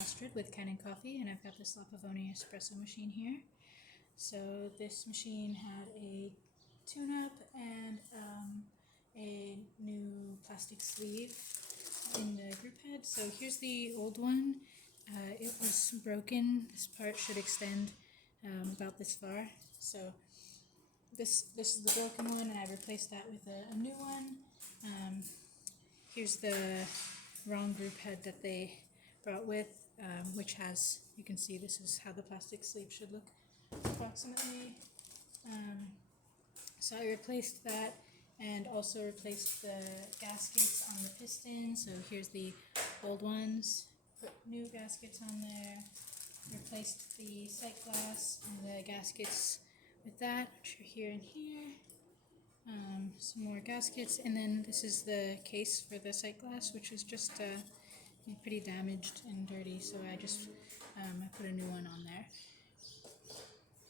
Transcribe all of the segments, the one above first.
Astrid with Kanen Coffee, and I've got this Pavoni Espresso machine here. So this machine had a tune-up and a new plastic sleeve in the group head. So here's the old one. It was broken. This part should extend about this far. So this is the broken one, and I replaced that with a new one. Here's the wrong group head that they brought with, which has, you can see this is how the plastic sleeve should look approximately. So I replaced that and also replaced the gaskets on the piston. So here's the old ones, put new gaskets on there, replaced the sight glass and the gaskets with that, which are here and here. Some more gaskets, and then this is the case for the sight glass, which is just pretty damaged and dirty, so I just I put a new one on there.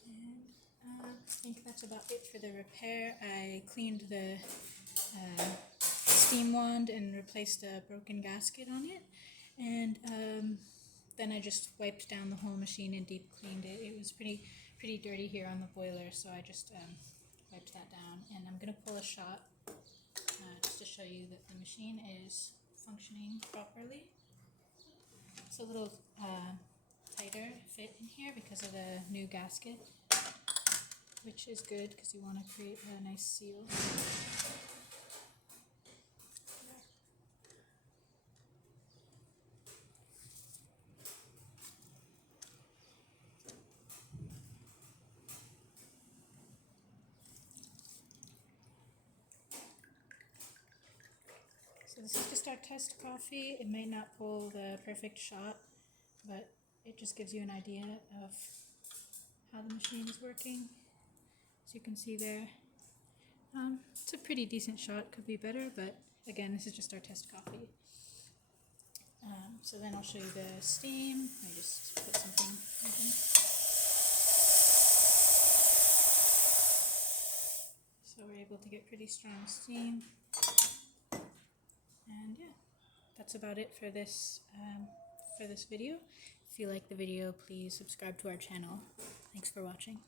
And I think that's about it for the repair. I cleaned the steam wand and replaced a broken gasket on it, and then I just wiped down the whole machine and deep cleaned it. It was pretty dirty here on the boiler, so I just wiped that down, and I'm going to pull a shot just to show you that the machine is functioning properly. It's a little tighter fit in here because of the new gasket, which is good because you want to create a nice seal. So this is just our test coffee. It may not pull the perfect shot, but it just gives you an idea of how the machine is working. As you can see there, it's a pretty decent shot. Could be better, but again, this is just our test coffee. So then I'll show you the steam. I just put something in here. So we're able to get pretty strong steam. And yeah, that's about it for this video. If you like the video, please subscribe to our channel. Thanks for watching.